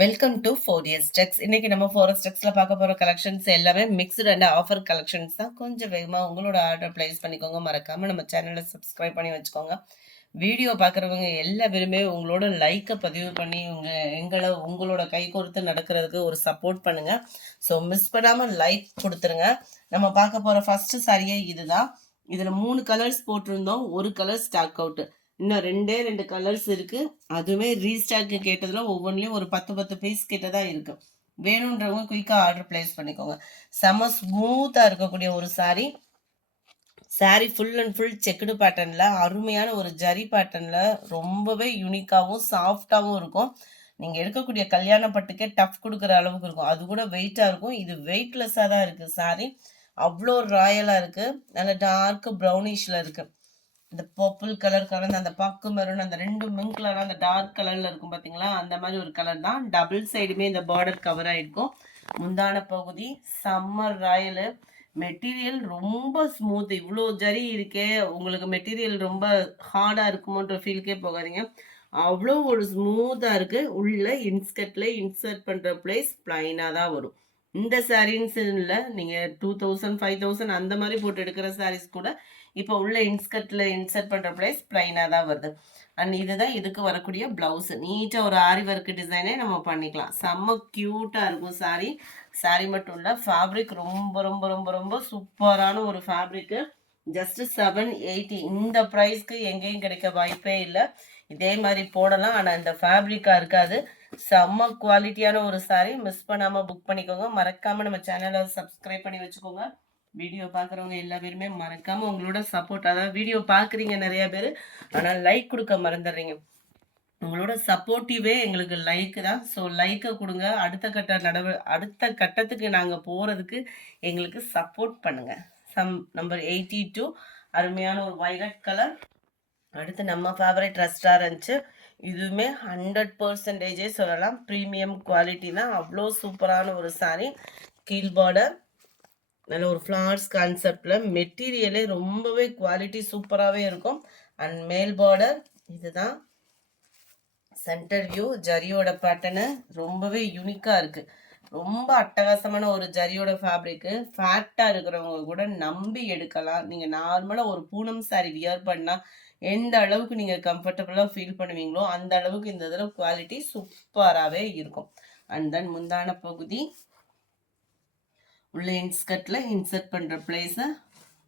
Welcome to 4 Text. இன்னைக்கு நம்ம 4 Textல பார்க்க போற கலெக்ஷன்ஸ் எல்லாமே மிக்ஸ்டு அண்ட் ஆஃபர் கலெக்ஷன்ஸ் தான். கொஞ்சம் வேகமா உங்களோட ஆர்டர் பிளேஸ் பண்ணிக்கோங்க. மறக்காம நம்ம சேனலை சப்ஸ்கிரைப் பண்ணி வச்சுக்கோங்க. வீடியோ பார்க்குறவங்க எல்லாருமே உங்களோட லைக்கை பதிவு பண்ணி உங்களோட கை கோர்த்து நடக்கிறதுக்கு ஒரு சப்போர்ட் பண்ணுங்க. ஸோ மிஸ் பண்ணாமல் லைக் கொடுத்துருங்க. நம்ம பார்க்க போற ஃபர்ஸ்ட் சாரியே இதுதான். இதுல 3 கலர்ஸ் போட்டிருந்தோம், ஒரு கலர் ஸ்டாக் அவுட். இன்னும் ரெண்டு கலர்ஸ் இருக்கு. அதுவுமே ரீஸ்டாக் கேட்டதுல ஒவ்வொன்றிலையும் ஒரு 10 பீஸ் கிட்ட தான் இருக்கு. வேணுன்றவங்க குயிக்கா ஆர்டர் பிளேஸ் பண்ணிக்கோங்க. செம ஸ்மூத்தா இருக்கக்கூடிய ஒரு sari. Sari full and full checked பேட்டர்ன்ல அருமையான ஒரு ஜரி பேட்டர்ன்ல ரொம்பவே யூனிக்காவும் சாஃப்டாவும் இருக்கும். நீங்க எடுக்கக்கூடிய கல்யாண பட்டுக்கே டஃப் கொடுக்குற அளவுக்கு இருக்கும். அது கூட வெயிட்டா இருக்கும். இது வெயிட்லெஸ்ஸா தான் இருக்கு சாரி. அவ்வளோ ராயலா இருக்கு. நல்ல டார்க் ப்ரௌனிஷ்ல இருக்கு. இந்த பர்பிள் கலர் கலந்து அந்த பாக்கு மெரூன் அந்த ரெண்டு மின் கலர் அந்த டார்க் கலர்ல இருக்கும் பாத்தீங்களா, அந்த மாதிரி ஒரு கலர் தான். டபுள் சைடுமே இந்த பார்டர் கவர் ஆயிருக்கும். முந்தான பகுதி சம்மர் ராயல். மெட்டீரியல் ரொம்ப ஸ்மூத். இவ்வளோ ஜரி இருக்கே, உங்களுக்கு மெட்டீரியல் ரொம்ப ஹார்டா இருக்குமோன்ற ஃபீல்கே போகாதீங்க. அவ்வளோ ஒரு ஸ்மூத்தா இருக்கு. உள்ள இன்ஸ்கர்ட்ல இன்சர்ட் பண்ற பிளேஸ் பிளைனா தான் வரும். இந்த சாரீஸ் இல்லை, நீங்க 2000 5000 அந்த மாதிரி போட்டு எடுக்கிற சாரீஸ் கூட இப்போ உள்ள இன்ஸ்கர்ட்ல இன்சர்ட் பண்ற பிளேஸ் பிளைனா தான் வருது. அண்ட் இதுதான் இதுக்கு வரக்கூடிய பிளவுஸ். நீட்டா ஒரு ஆரி ஒர்க் டிசைனே நம்ம பண்ணிக்கலாம். செம்ம கியூட்டா இருக்கும் சாரி. சாரி மட்டும் இல்ல, ஃபேப்ரிக் ரொம்ப ரொம்ப ரொம்ப ரொம்ப சூப்பரான ஒரு ஃபேப்ரிக். ஜஸ்ட் 780. இந்த ப்ரைஸ்க்கு எங்கேயும் கிடைக்க வாய்ப்பே இல்லை. இதே மாதிரி போடலாம், ஆனால் இந்த ஃபேப்ரிக்கா இருக்காது. செம்ம குவாலிட்டியான ஒரு சாரி. மிஸ் பண்ணாம புக் பண்ணிக்கோங்க. மறக்காம நம்ம சேனலை சப்ஸ்கிரைப் பண்ணி வச்சுக்கோங்க. வீடியோ பார்க்குறவங்க எல்லா பேருமே மறக்காம உங்களோட சப்போர்ட், அதாவது வீடியோ பார்க்குறீங்க நிறைய பேர், ஆனால் லைக் கொடுக்க மறந்துடுறீங்க. உங்களோட சப்போர்ட்டிவே எங்களுக்கு லைக் தான். ஸோ லைக்கை கொடுங்க. அடுத்த கட்டத்துக்கு நாங்கள் போகிறதுக்கு எங்களுக்கு சப்போர்ட் பண்ணுங்க. நம்பர் 82 அருமையான ஒரு வைலட் கலர். அடுத்து நம்ம ஃபேவரட் ரெஸ்டாரண்ட்ஸு. இதுவுமே 100% சொல்லலாம். ப்ரீமியம் குவாலிட்டி தான். அவ்வளோ சூப்பரான ஒரு சாரி. கீழ் பார்டர் நல்ல ஒரு ஃப்ளார்ஸ் கான்செப்ட்ல மெட்டீரியலே ரொம்பவே குவாலிட்டி சூப்பராகவே இருக்கும். அண்ட் மேல் பார்டர் இதுதான். சென்டர் வியூ ஜரியோட பேட்டர்னு ரொம்பவே யூனிக்காக இருக்குது. ரொம்ப அட்டகாசமான ஒரு ஜரியோட ஃபேப்ரிக்கு. ஃபேட்டாக இருக்கிறவங்க கூட நம்பி எடுக்கலாம். நீங்கள் நார்மலாக ஒரு பூனம் சாரி வியர் பண்ணால் எந்த அளவுக்கு நீங்கள் கம்ஃபர்டபுளாக ஃபீல் பண்ணுவீங்களோ அந்த அளவுக்கு இந்த இதில் குவாலிட்டி சூப்பராகவே இருக்கும். அண்ட் தென் முந்தான பகுதி உள்ள இன்ஸ்கர்ட்ல இன்சர்ட் பண்ற பிளேஸ்.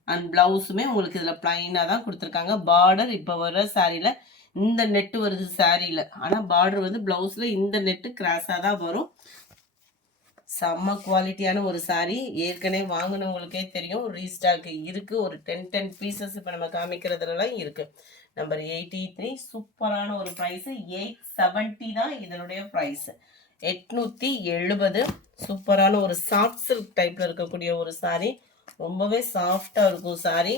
அண்ட் பிளவுஸுமே உங்களுக்கு இதுல பிளைனா தான் கொடுத்துருக்காங்க. பார்டர் இப்போ வர சாரியில இந்த நெட்டு வருது சாரியில, ஆனா பார்டர் வந்து பிளவுஸ்ல இந்த நெட்டு கிராஸா தான் வரும். செம்ம குவாலிட்டியான ஒரு சாரி. ஏற்கனவே வாங்கினவங்களுக்கே தெரியும். ரீஸ்டாக் இருக்கு. ஒரு 10 பீசஸ் இப்போ நம்ம காமிக்கிறதுலாம் இருக்கு. நம்பர் 83 சூப்பரான ஒரு ப்ரைஸ். 870 தான் இதனுடைய ப்ரைஸ். 870. சூப்பரான ஒரு சாஃப்ட் சில்க் டைப்ல இருக்கக்கூடிய ஒரு சாரி. ரொம்பவே சாஃப்டா இருக்கும் சாரி.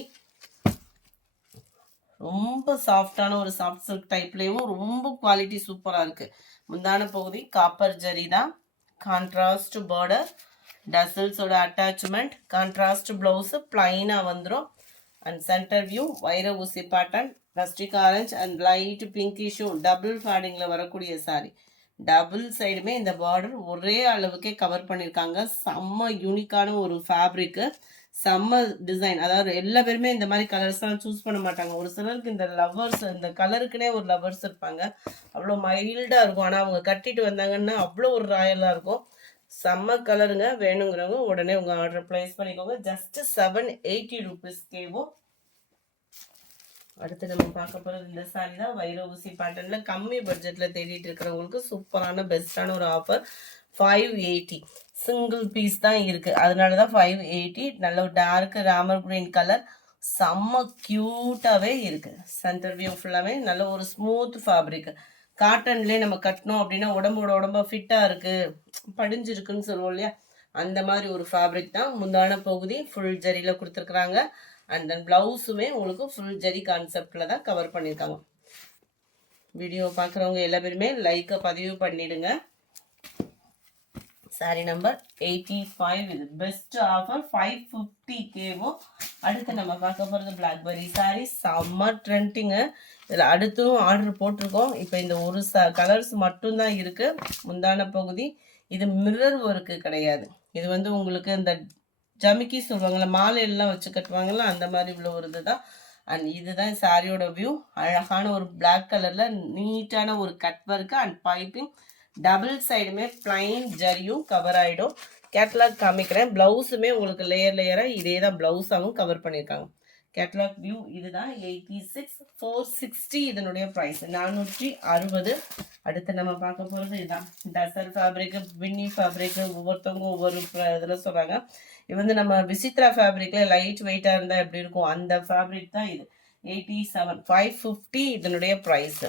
ரொம்ப சாஃப்டான ஒரு சாஃப்ட் சில்க் டைப்லயும் ரொம்ப குவாலிட்டி சூப்பரா இருக்கு. முந்தான பகுதி காப்பர் ஜரி தான். கான்ட்ராஸ்ட் பார்டர், டசல்ஸோட அட்டாச்மெண்ட், கான்ட்ராஸ்ட் பிளவுஸ் பிளைனா வந்துடும். அண்ட் சென்டர் வியூ வைர ஊசி pattern, rustic orange and light பிங்கிஷும் டபுள் ஃபேடிங்ல வரக்கூடிய சாரி. டபுள் சைடுமே இந்த பார்டர் ஒரே அளவுக்கே கவர் பண்ணியிருக்காங்க. செம்ம யூனிக்கான ஒரு ஃபேப்ரிக்கு, செம்ம டிசைன். அதாவது எல்லா பேருமே இந்த மாதிரி கலர்ஸ்லாம் சூஸ் பண்ண மாட்டாங்க. ஒரு சிலருக்கு இந்த லவ்வர்ஸ், இந்த கலருக்குனே ஒரு லவ்வர்ஸ் இருப்பாங்க. அவ்வளோ மைல்டாக இருக்கும். ஆனால் அவங்க கட்டிட்டு வந்தாங்கன்னா அவ்வளோ ஒரு ராயலாக இருக்கும். செம்ம கலருங்க. வேணுங்கிறவங்க உடனே உங்கள் ஆர்டர் பிளேஸ் பண்ணிக்கோங்க. ஜஸ்ட் 780 ருபீஸ்க்கேவும். அடுத்து நம்ம பார்க்க போகிறது இந்த சாரி தான். வைர ஊசி பேட்டர்னில் கம்மி பட்ஜெட்டில் தேடிட்டு இருக்கிறவங்களுக்கு சூப்பரான பெஸ்ட்டான ஒரு ஆஃபர். 580 சிங்கிள் பீஸ் தான் இருக்குது, அதனால தான் 580. நல்ல ஒரு டார்க் ராமர் கிரீன் கலர், செம்ம க்யூட்டாகவே இருக்குது. சென்டர் வியூ ஃபுல்லாகவே நல்ல ஒரு ஸ்மூத் ஃபேப்ரிக். காட்டன்லேயே நம்ம கட்டணும் அப்படின்னா உடம்பா ஃபிட்டாக இருக்குது, படிஞ்சிருக்குன்னு சொல்லுவோம் இல்லையா, அந்த மாதிரி ஒரு ஃபேப்ரிக் தான். முந்தான பகுதி ஃபுல் ஜரியில் கொடுத்துருக்குறாங்க. அண்ட் தென் பிளவுஸுமே உங்களுக்கு ஃபுல் ஜரி கான்செப்டில் தான் கவர் பண்ணியிருக்காங்க. வீடியோ பார்க்குறவங்க எல்லா பேருமே லைக்கை பதிவு பண்ணிடுங்க. Sorry number 85. இது பெஸ்ட் ஆஃபர் 550 கேவோ. அடுத்து நம்ம பார்க்க போகிறது பிளாக்பெர்ரி சாரி. செம்ம ட்ரெண்டிங்கு. இதில் அடுத்தும் ஆர்டர் போட்டிருக்கோம். இப்போ இந்த ஒரு கலர்ஸ் மட்டும்தான் இருக்குது. முந்தான பகுதி இது மிரர் ஒர்க்கு கிடையாது. இது வந்து உங்களுக்கு இந்த ஜமிக்கி சொல்லுவாங்கள்ல, மாலையெல்லாம் வச்சு கட்டுவாங்கள்ல, அந்த மாதிரி உள்ள ஒரு இதுதான். அண்ட் இதுதான் சாரியோட வியூ. அழகான ஒரு பிளாக் கலரில் நீட்டான ஒரு cut work and piping. Double சைடுமே பிளைன் ஜரியும் கவர் ஆகிடும். கேட்லாக் காமிக்கிறேன். ப்ளவுஸுமே உங்களுக்கு லேயர் லேயராக இதே தான் ப்ளவுஸாகவும் கவர் பண்ணியிருக்காங்க. கேட்லாக் வியூ இதுதான். 86 460 இதனுடைய ப்ரைஸ் 460. அடுத்து நம்ம பார்க்க போகிறது இதுதான். டசர் ஃபேப்ரிக்கு, வின்னி ஃபேப்ரிக்கு, ஒவ்வொருத்தவங்க ஒவ்வொரு இதில் சொல்கிறாங்க. இது வந்து நம்ம விசித்ரா ஃபேப்ரிக்கில் லைட் வெயிட்டாக இருந்தால் எப்படி இருக்கும் அந்த ஃபேப்ரிக் தான் இது. 87 550 இதனுடைய ப்ரைஸு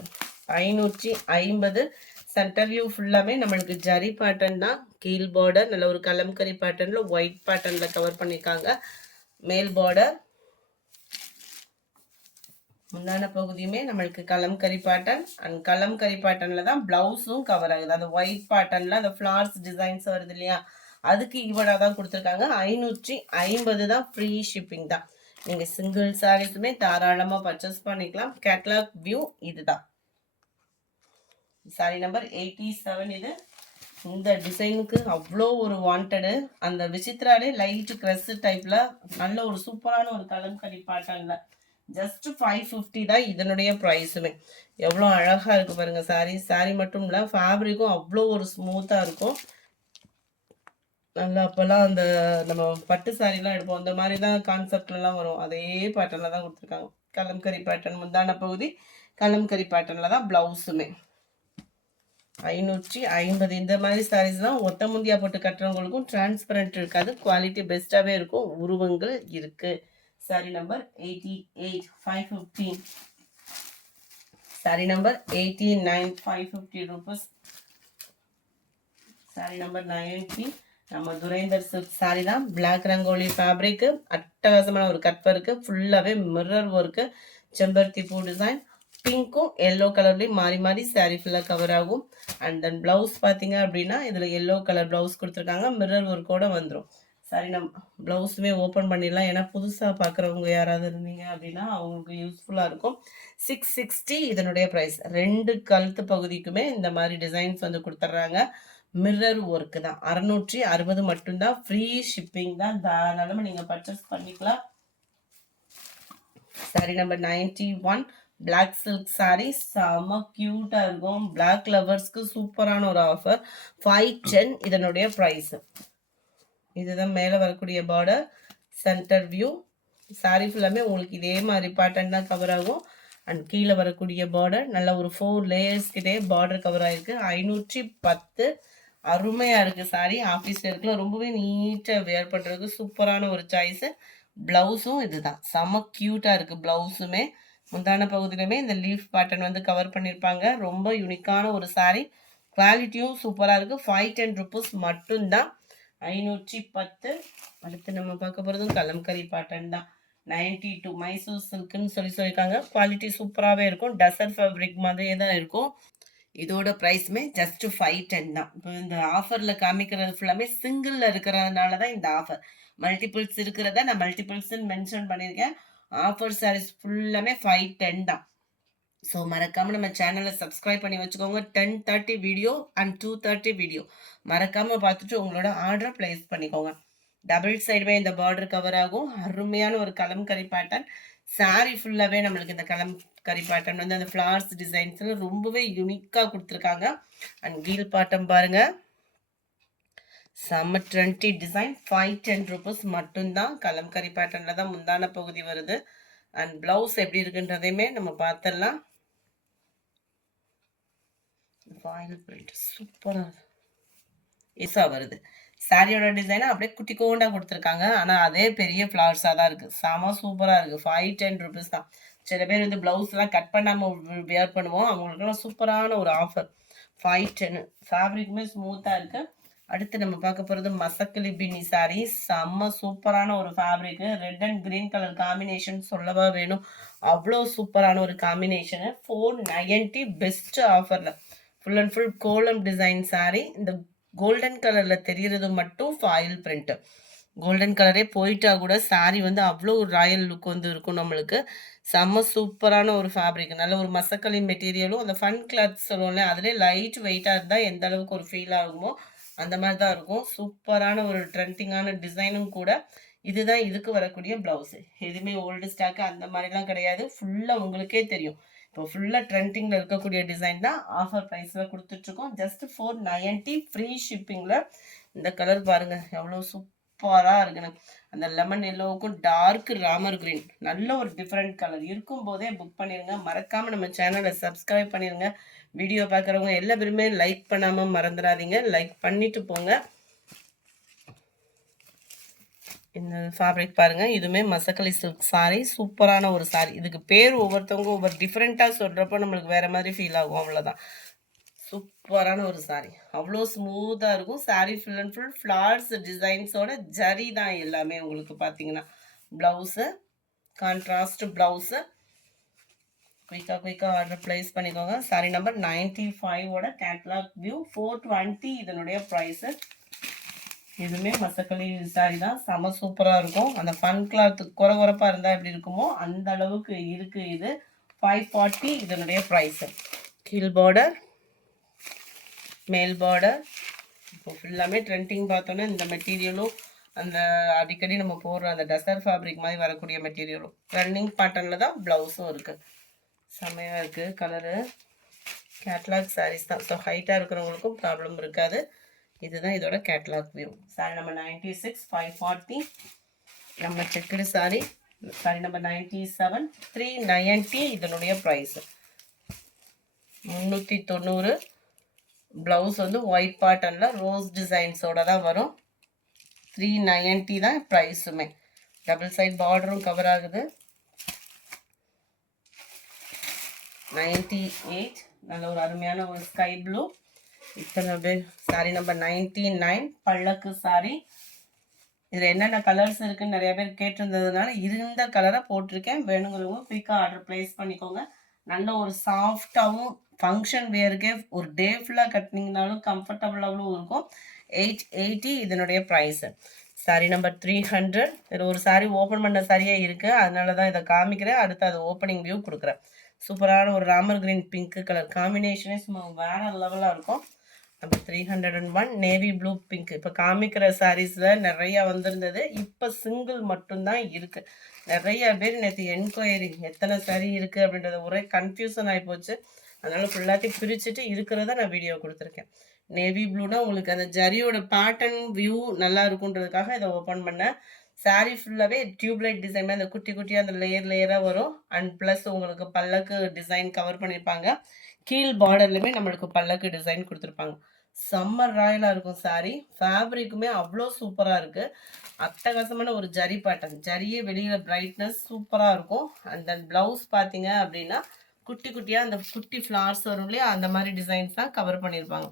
550. சென்டர் வியூ ஃபுல்லாமே நம்மளுக்கு ஜரி பேட்டர்ன் தான். கீழ் பார்டர் நல்ல ஒரு கலம்கரி பேட்டர்னில் ஒயிட் பேட்டர்னில் கவர் பண்ணியிருக்காங்க. மேல் பார்டர் முந்தான பகுதியுமே நம்மளுக்கு கலம்கரி பேட்டர்ன் அண்ட் கலம்கரி பேட்டர்னில் தான் ப்ளவுஸும் கவர் ஆகுது. அந்த ஒயிட் பேட்டர்னில் அந்த ஃப்ளார்ஸ் டிசைன்ஸ் வருது இல்லையா, அதுக்கு ஈவனாக தான் கொடுத்துருக்காங்க. 550 தான். ஃப்ரீ ஷிப்பிங் தான். நீங்கள் சிங்கிள் சாரீஸுமே தாராளமாக பர்ச்சேஸ் பண்ணிக்கலாம். கேட்லாக் வியூ இதுதான். சாரி நம்பர் 87 இது. இந்த டிசைனுக்கு அவ்வளோ ஒரு வாண்டடு. அந்த விசித்ராலே லைட் க்ரெஸ் டைப்பில் நல்ல ஒரு சூப்பரான ஒரு கலம்கரி பேட்டர்னில் ஜஸ்ட் 550 தான் இதனுடைய ப்ரைஸுமே. எவ்வளோ அழகாக இருக்குது பாருங்கள் சாரீ. சாரீ மட்டும் இல்லை, ஃபேப்ரிக்கும் அவ்வளோ ஒரு ஸ்மூத்தாக இருக்கும். நல்லா அப்போல்லாம் அந்த நம்ம பட்டு சாரீலாம் எடுப்போம், அந்த மாதிரி தான் கான்செப்ட்லாம் வரும். அதே பேட்டர்னில் தான் கொடுத்துருக்காங்க. கலம்கரி பேட்டர்ன் முந்தான பகுதி, கலம்கரி பேட்டர்னில் தான் ப்ளவுஸுமே. 550. இந்த மாதிரி சாரீஸ்லாம் ஒத்த முந்தியா போட்டு கட்டுறவங்களுக்கும் டிரான்ஸ்பரண்ட் இருக்காது. குவாலிட்டி பெஸ்ட்டாகவே இருக்கும். உருவங்கள் இருக்குது. Sorry number 88 550. Sorry number 89 550 rupees. Sorry number 90 நம்ம துரைந்தர் சில்க் சாரி தான். பிளாக் ரங்கோலி ஃபேப்ரிக்கு, அட்டகாசமான ஒரு கட் ஒர்க்கு, ஃபுல்லாகவே மிரர் ஒர்க்கு, செம்பருத்தி பூ டிசைன், பிங்க்கும் எல்லோ கலர்லேயும் மாறி மாறி சாரீ ஃபுல்லாக கவர் ஆகும். அண்ட் தென் ப்ளவுஸ் பார்த்தீங்க அப்படின்னா இதில் எல்லோ கலர் ப்ளவுஸ் கொடுத்துருக்காங்க. மிரர் ஒர்க்கோடு வந்துடும். சாரி நம்ம ப்ளவுஸுமே ஓப்பன் பண்ணிடலாம். ஏன்னா புதுசாக பார்க்குறவங்க யாராவது இருந்தீங்க அப்படின்னா அவங்களுக்கு யூஸ்ஃபுல்லாக இருக்கும். 660 இதனுடைய ப்ரைஸ். 2 கழுத்து பகுதிக்குமே இந்த மாதிரி டிசைன்ஸ் வந்து கொடுத்துட்றாங்க. மிரர் ஒர்க்கு தான். 660 மட்டும்தான். ஃப்ரீ ஷிப்பிங் தான். தாராளமாக நீங்கள் பர்ச்சேஸ் பண்ணிக்கலாம். Sari number 91 black silk sari. செம்ம க்யூட்டாக இருக்கும். பிளாக் லவர்ஸ்க்கு சூப்பரான ஒரு ஆஃபர். 510 இதனுடைய ப்ரைஸு. இதுதான் மேலே வரக்கூடிய பார்டர். Centre view. சாரி ஃபுல்லாமே உங்களுக்கு இதே மாதிரி பேட்டர்ன் தான் கவர் ஆகும். அண்ட் கீழே வரக்கூடிய பார்டர் நல்ல ஒரு 4 லேயர்ஸ் கிட்டே பார்டர் கவர் ஆகிருக்கு. 510. அருமையாக இருக்குது சாரி. ஆஃபீஸ் வேர்க்குலாம் ரொம்பவே நீட்டாக வேர் பண்ணுறதுக்கு சூப்பரான ஒரு சாய்ஸு. ப்ளவுஸும் இதுதான். செம்ம க்யூட்டாக இருக்குது ப்ளவுஸுமே. முந்தான பகுதியிலுமே இந்த லீஃப் பேட்டர்ன் வந்து கவர் பண்ணியிருப்பாங்க. ரொம்ப யூனிக்கான ஒரு சாரி. குவாலிட்டியும் சூப்பராக இருக்குது. 510 rupees மட்டும்தான். 510. அடுத்து நம்ம பார்க்க போகிறதும் கலம்கரி பேட்டர்ன் தான். 92 மைசூர் சில்க்குன்னு சொல்லியிருக்காங்க. குவாலிட்டி சூப்பராகவே இருக்கும். டசர் ஃபேப்ரிக் மாதிரியே தான் இருக்கும். இதோட ப்ரைஸுமே ஜஸ்ட் 510 தான். இப்போ இந்த ஆஃபரில் காமிக்கிறது ஃபுல்லாமே சிங்கிளில் இருக்கிறதுனால தான் இந்த ஆஃபர். மல்டிபிள்ஸ் இருக்கிறத நான் மல்டிபிள்ஸ்ன்னு மென்ஷன் பண்ணியிருக்கேன். ஆஃபர் சாரீஸ் ஃபுல்லாமே 510 தான். ஸோ மறக்காமல் நம்ம சேனலை சப்ஸ்கிரைப் பண்ணி வச்சுக்கோங்க. 10:30 வீடியோ அண்ட் 2:30 வீடியோ மறக்காமல் பார்த்துட்டு உங்களோட ஆர்டரை ப்ளேஸ் பண்ணிக்கோங்க. டபுள் சைடுமே இந்த பார்டர் கவர் ஆகும். அருமையான ஒரு கலம்கரி பேட்டர்ன். சாரி ஃபுல்லாகவே நம்மளுக்கு இந்த கலம்கரி பேட்டர்ன் வந்து அந்த ஃப்ளார்ஸ் டிசைன்ஸில் ரொம்பவே யூனிக்காக கொடுத்துருக்காங்க. அண்ட் கீழ் பாட்டம் பாருங்கள். செம்ம 20 டிசைன். 510 rupees மட்டும்தான். கலம்கரி பேட்டர்னில் தான் முந்தான பகுதி வருது. அண்ட் ப்ளவுஸ் எப்படி இருக்குன்றதையுமே நம்ம பார்த்துடலாம். ஃபாயில் பிரிண்ட் சூப்பராக ஈஸாக வருது. சாரியோட டிசைனை அப்படியே குட்டி கோண்டாக கொடுத்துருக்காங்க. ஆனால் அதே பெரிய ஃப்ளவர்ஸாக தான் இருக்குது. செம சூப்பராக இருக்குது. 510 rupees தான். சில பேர் வந்து ப்ளவுஸ்லாம் கட் பண்ணாமல் வேர் பண்ணுவோம். அவங்களுக்குலாம் சூப்பரான ஒரு ஆஃபர். 510. ஃபேப்ரிக்குமே ஸ்மூத்தாக இருக்குது. அடுத்து நம்ம பார்க்க போகிறது மசக்கலி பின்னி சாரீ. செம்ம சூப்பரான ஒரு fabric. Red and green colour combination சொல்லவா வேணும். அவ்வளோ சூப்பரான ஒரு காம்பினேஷனு. 490 பெஸ்ட் ஆஃபரில். ஃபுல் அண்ட் ஃபுல் கோலம் டிசைன் சாரீ. இந்த கோல்டன் கலரில் தெரிகிறது மட்டும் ஃபாயில் பிரிண்ட்டு. கோல்டன் கலரே போயிட்டா கூட சாரீ வந்து அவ்வளோ ஒரு ராயல் லுக் வந்து இருக்கும் நம்மளுக்கு. செம்ம சூப்பரான ஒரு ஃபேப்ரிக். நல்ல ஒரு மசக்களி மெட்டீரியலும் அந்த ஃபன் கிளாத் சொல்லுவோம்ல, அதிலே லைட் வெயிட்டாக இருந்தால் எந்த அளவுக்கு ஒரு ஃபீல் ஆகுமோ அந்த மாதிரி தான் இருக்கும். சூப்பரான ஒரு ட்ரெண்டிங்கான டிசைனும் கூட. இதுதான் இதுக்கு வரக்கூடிய ப்ளவுஸு. எதுவுமே ஓல்டு ஸ்டாக்கு அந்த மாதிரிலாம் கிடையாது. ஃபுல்லாக உங்களுக்கே தெரியும். இப்போ ஃபுல்லாக ட்ரெண்டிங்கில் இருக்கக்கூடிய டிசைன் தான் ஆஃபர் ப்ரைஸில் கொடுத்துட்ருக்கோம். ஜஸ்ட் 490 ஃப்ரீ ஷிப்பிங்கில். இந்த கலர் பாருங்கள் எவ்வளோ சூப்பராக இருக்குன்னு. அந்த லெமன் எல்லோவுக்கும் டார்க் ராமர் கிரீன் நல்ல ஒரு டிஃப்ரெண்ட் கலர் இருக்கும் போதே புக் பண்ணிடுங்க. மறக்காமல் நம்ம சேனலை சப்ஸ்கிரைப் பண்ணிடுங்க. வீடியோ பார்க்குறவங்க எல்லா பேருமே லைக் பண்ணாமல் மறந்துடாதீங்க. லைக் பண்ணிட்டு போங்க. இந்த ஃபேப்ரிக் பாருங்கள், இதுவுமே மசக்களி சில்க் சாரீ. சூப்பரான ஒரு சாரீ. இதுக்கு பேர் ஒவ்வொருத்தவங்க ஒவ்வொரு டிஃப்ரெண்ட்டாக சொல்கிறப்போ நம்மளுக்கு வேறு மாதிரி ஃபீல் ஆகும், அவ்வளோதான். சூப்பரான ஒரு சாரீ. அவ்வளோ ஸ்மூத்தாக இருக்கும். Sari full and full flowers டிசைன்ஸோட ஜரி தான் எல்லாமே உங்களுக்கு பார்த்தீங்கன்னா. Blouse contrast blouse. குயிக்காக ஆர்டர் ப்ளேஸ் பண்ணிக்கோங்க. சாரீ நம்பர் 95ஓட கேட்லாக் வியூ. 420 இதனுடைய ப்ரைஸு. இதுவுமே மசக்களி சாரி தான். செம சூப்பராக இருக்கும். அந்த ஃபன் கிளாத் குறப்பாக இருந்தால் எப்படி இருக்குமோ அந்த அளவுக்கு இருக்குது இது. 540 இதனுடைய ப்ரைஸு. கீழ் பார்டர், மேல் பார்டர். இப்போ ஃபுல்லாமே ட்ரெண்டிங் பார்த்தோன்னே இந்த மெட்டீரியலும் அந்த அடிக்கடி நம்ம போடுற அந்த டசர் ஃபேப்ரிக் மாதிரி வரக்கூடிய மெட்டீரியலும் ரன்னிங் பேட்டர்னில் தான் ப்ளவுஸும் இருக்குது. செம்மையாக இருக்குது கலரு. கேட்லாக் சாரீஸ் தான். ஸோ ஹைட்டாக இருக்கிறவங்களுக்கும் ப்ராப்ளம் இருக்காது. இதுதான் இதோட கேட்லாக் வியூ. Sorry number 96 540. நம்ம செக்குடு சாரி நம்பர் 97 390 இதனுடைய ப்ரைஸு. 390. ப்ளவுஸ் வந்து ஒயிட் பேட்டர்னில் ரோஸ் டிசைன்ஸோட தான் வரும். 390 தான் ப்ரைஸுமே. டபுள் சைட் பார்டரும் கவர் ஆகுது. 98. நல்ல ஒரு அருமையான ஒரு ஸ்கை ப்ளூ. இத்தனை பேர். சாரி நம்பர் 99 பல்லக்கு சாரி. இதில் என்னென்ன கலர்ஸ் இருக்குன்னு நிறைய பேர் கேட்டிருந்ததுனால இருந்த கலரை போட்டிருக்கேன். வேணுங்கிறவங்க குயிக்காக ஆர்டர் ப்ளேஸ் பண்ணிக்கோங்க. நல்ல ஒரு சாஃப்டாகவும் ஃபங்க்ஷன் வேருக்கு ஒரு டே ஃபுல்லாக கட்டினீங்கனாலும் கம்ஃபர்டபுளாகவும் இருக்கும். 880 இதனுடைய ப்ரைஸு. Sorry number 300. இதில் ஒரு சாரி ஓப்பன் பண்ண சாரியே இருக்குது, அதனால தான் இதை காமிக்கிறேன். அடுத்து அது ஓப்பனிங் வியூ கொடுக்குறேன். சூப்பரான ஒரு ராமர் கிரீன் பிங்க் கலர் காம்பினேஷனே சும்மா வேறு லெவலாக இருக்கும். Number 301 navy blue pink. இப்போ காமிக்கிற சாரீஸில் நிறையா வந்திருந்தது. இப்போ சிங்கிள் மட்டும்தான் இருக்குது. நிறைய பேர் நேற்று என்கொயரி எத்தனை சாரீ இருக்குது அப்படின்றத ஒரே கன்ஃபியூஷன் ஆகி போச்சு. அதனால் ஃபுல்லாத்தையும் பிரிச்சுட்டு இருக்கிறத நான் வீடியோ கொடுத்துருக்கேன். நேவி ப்ளூனா உங்களுக்கு அந்த ஜரியோட பேட்டர்ன் வியூ நல்லா இருக்குன்றதுக்காக இதை ஓப்பன் பண்ணேன். சாரீ ஃபுல்லாகவே டியூப்லைட் டிசைன் அந்த குட்டி குட்டியாக அந்த லேயராக வரும். அண்ட் ப்ளஸ் உங்களுக்கு பல்லக்கு டிசைன் கவர் பண்ணியிருப்பாங்க. கீழ் பார்டர்லையுமே நம்மளுக்கு பல்லக்கு டிசைன் கொடுத்துருப்பாங்க. சம்மர் ராயலாக இருக்கும் சாரீ. ஃபேப்ரிக்குமே அவ்வளோ சூப்பராக இருக்குது. அட்டகாசமான ஒரு ஜரி பேட்டர்ன். ஜரியே வெளியில் பிரைட்னஸ் சூப்பராக இருக்கும். அந்த ப்ளவுஸ் பார்த்தீங்க அப்படின்னா குட்டி குட்டியாக அந்த குட்டி ஃப்ளார்ஸ் வரும் இல்லையா, அந்த மாதிரி டிசைன்ஸ் தான் கவர் பண்ணியிருப்பாங்க.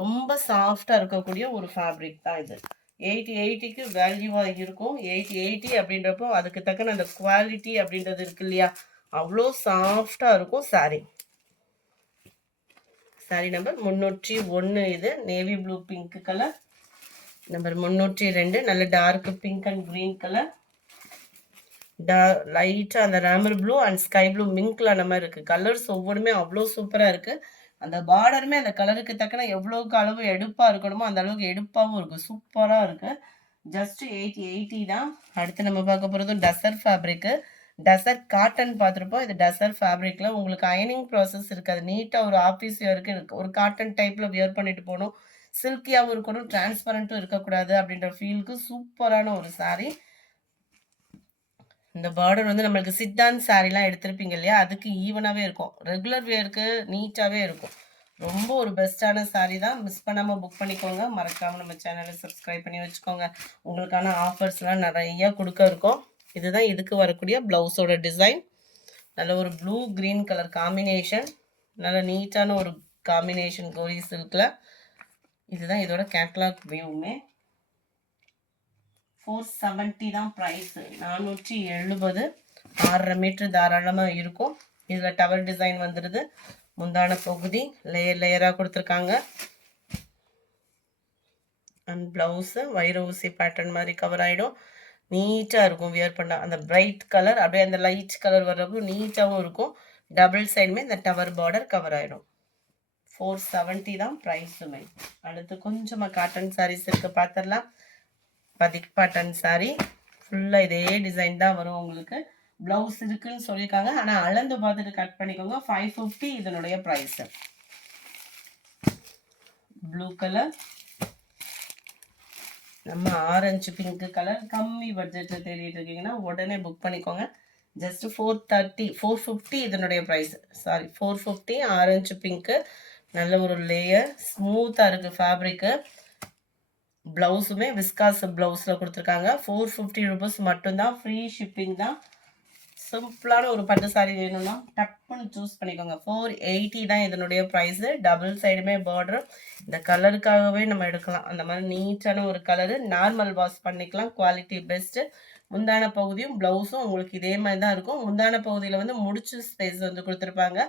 ரொம்ப சாஃப்டாக இருக்கக்கூடிய ஒரு ஃபேப்ரிக் தான் இது. 880க்கு வேல்யூவாக இருக்கும். 880 அப்படின்றப்போ அதுக்கு தக்கன அந்த குவாலிட்டி அப்படின்றது இருக்கு இல்லையா, அவ்வளோ சாஃப்டாக இருக்கும் சாரீ. சாரி நம்பர் 301 இது navy blue pink colour. Number 302 நல்ல dark pink and green colour. லைட்டாக அந்த Ramar blue and sky blue மிங்க்ல அந்த மாதிரி இருக்குது. கலர்ஸ் ஒவ்வொன்றுமே அவ்வளோ சூப்பராக இருக்குது. அந்த பார்டருமே அந்த கலருக்கு தக்கன எவ்வளோக்கு அளவு எடுப்பாக இருக்கணுமோ அந்த அளவுக்கு எடுப்பாகவும் இருக்குது. சூப்பராக இருக்குது. ஜஸ்ட் 880 தான். அடுத்து நம்ம பார்க்க போகிறது டசர் ஃபேப்ரிக்கு. டசர் காட்டன் பார்த்துருப்போம். இது டசர் ஃபேப்ரிக்கில் உங்களுக்கு அயனிங் ப்ராசஸ் இருக்காது. நீட்டாக ஒரு ஆஃபீஸ் வியருக்கு இருக்குது. ஒரு காட்டன் டைப்பில் வியர் பண்ணிட்டு போகணும். சில்கியாகவும் இருக்கணும், டிரான்ஸ்பரண்ட்டும் இருக்கக்கூடாது அப்படின்ற ஃபீலுக்கு சூப்பரான ஒரு சாரீ. இந்த பார்டர் வந்து நம்மளுக்கு சிட்டான் சாரீலாம் எடுத்திருப்பீங்க இல்லையா, அதுக்கு ஈவனாகவே இருக்கும். ரெகுலர் வேருக்கு நீட்டாகவே இருக்கும். ரொம்ப ஒரு பெஸ்ட்டான சாரீ தான். மிஸ் பண்ணாமல் புக் பண்ணிக்கோங்க. மறக்காமல் நம்ம சேனலை சப்ஸ்கிரைப் பண்ணி வச்சுக்கோங்க. உங்களுக்கான ஆஃபர்ஸ்லாம் நிறையா கொடுக்க இருக்கோம். இதுதான் இதுக்கு வரக்கூடிய ப்ளவுஸோட டிசைன். நல்ல ஒரு ப்ளூ க்ரீன் கலர் காம்பினேஷன். நல்ல நீட்டான ஒரு காம்பினேஷன் கோரி சில்கில். இதுதான் இதோட கேட்லாக் வியூமே. 470 தான் ப்ரைஸு. 470. 6.5 மீட்டர் தாராளமாக இருக்கும். இதில் டவர் டிசைன் வந்துடுது. முந்தான பகுதி லேயராக கொடுத்துருக்காங்க. அண்ட் ப்ளவுஸு வைர ஊசி பேட்டர்ன் மாதிரி கவர் ஆகிடும். நீட்டாக இருக்கும் வியர் பண்ணால். அந்த பிரைட் கலர் அப்படியே அந்த லைட் கலர் வர்றப்போ நீட்டாகவும் இருக்கும். டபுள் சைடுமே இந்த டவர் பார்டர் கவர் ஆகிடும். 470 தான் ப்ரைஸுமே. அடுத்து கொஞ்சமாக காட்டன் சாரீஸ் இருக்குது, பார்த்துடலாம். பதிக் பாட்டன் சாரீ ஃபுல்லாக இதே டிசைன் தான் வரும் உங்களுக்கு. ப்ளவுஸ் இருக்குன்னு சொல்லியிருக்காங்க, ஆனால் அளந்து பார்த்துட்டு கட் பண்ணிக்கோங்க. 550 இதனுடைய ப்ரைஸு. ப்ளூ கலர், நம்ம ஆரஞ்சு பிங்க் கலர். கம்மி பட்ஜெட்டில் தேடிட்டு இருக்கீங்கன்னா உடனே புக் பண்ணிக்கோங்க. ஜஸ்ட் 450 இதனுடைய ப்ரைஸ். சாரி 450. ஆரஞ்சு பிங்க்கு, நல்ல ஒரு லேயர், ஸ்மூத்தாக இருக்குது ஃபேப்ரிக்கு. ப்ளவுஸுமே விஸ்காஸ் ப்ளவுஸில் கொடுத்துருக்காங்க. 450 ருபீஸ் மட்டும்தான். ஃப்ரீ ஷிப்பிங் தான். சிம்பிளான ஒரு பட்டு சாரி வேணும்னா டப்புன்னு சூஸ் பண்ணிக்கோங்க. 480 தான் இதனுடைய ப்ரைஸு. டபுள் சைடுமே பார்டர். இந்த கலருக்காகவே நம்ம எடுக்கலாம். அந்த மாதிரி நீட்டான ஒரு கலரு. நார்மல் வாஷ் பண்ணிக்கலாம். Quality best. முந்தான பகுதியும் ப்ளவுஸும் உங்களுக்கு இதே மாதிரி தான் இருக்கும். முந்தான பகுதியில் வந்து முடிச்சு ஸ்பேஸ் வந்து கொடுத்துருப்பாங்க.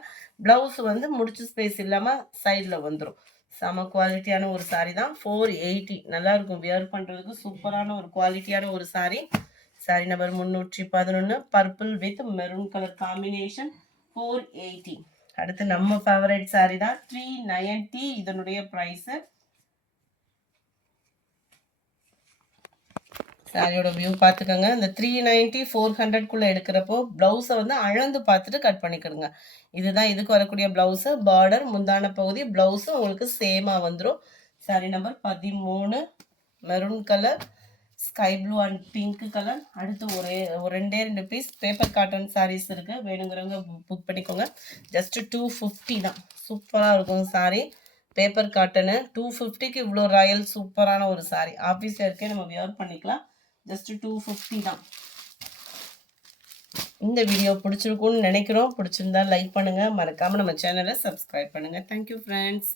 ப்ளவுஸ் வந்து முடிச்சு ஸ்பேஸ் இல்லாமல் சைடில் வந்துடும். செம குவாலிட்டியான ஒரு சாரி தான். 480 நல்லாயிருக்கும் வியர் பண்ணுறதுக்கு. சூப்பரான ஒரு குவாலிட்டியான ஒரு sari. Sorry number 311, purple with maroon colour combination. 480. அடுத்து நம்ம ஃபேவரட் சாரி தான். 390 இதனுடைய ப்ரைஸு. சாரியோட வியூ பார்த்துக்கோங்க. இந்த 390 400 எடுக்கிறப்போ ப்ளவுஸை வந்து அளந்து பார்த்துட்டு கட் பண்ணிக்கிடுங்க. இதுதான் இதுக்கு வரக்கூடிய ப்ளவுஸு. பார்டர், முந்தான பகுதி, ப்ளவுஸு உங்களுக்கு சேமாக வந்துடும். Sorry number 13, maroon colour, sky blue and pink colour. அடுத்து ஒரு ரெண்டே 2 பீஸ் பேப்பர் காட்டன் சாரீஸ் இருக்குது. வேணுங்கிறவங்க புக் பண்ணிக்கோங்க. ஜஸ்ட்டு 250 தான். சூப்பராக இருக்கும் சாரீ. பேப்பர் காட்டனு 250க்கு இவ்வளோ ராயல் சூப்பரான ஒரு சாரீ. ஆஃபீஸ் வேர்க்கே நம்ம வியர் பண்ணிக்கலாம். ஜஸ்ட்டு 250 தான். இந்த வீடியோ பிடிச்சிருக்கும்னு நினைக்கிறோம். பிடிச்சிருந்தா லைக் பண்ணுங்கள். மறக்காமல் நம்ம சேனலை சப்ஸ்கிரைப் பண்ணுங்கள். Thank you friends.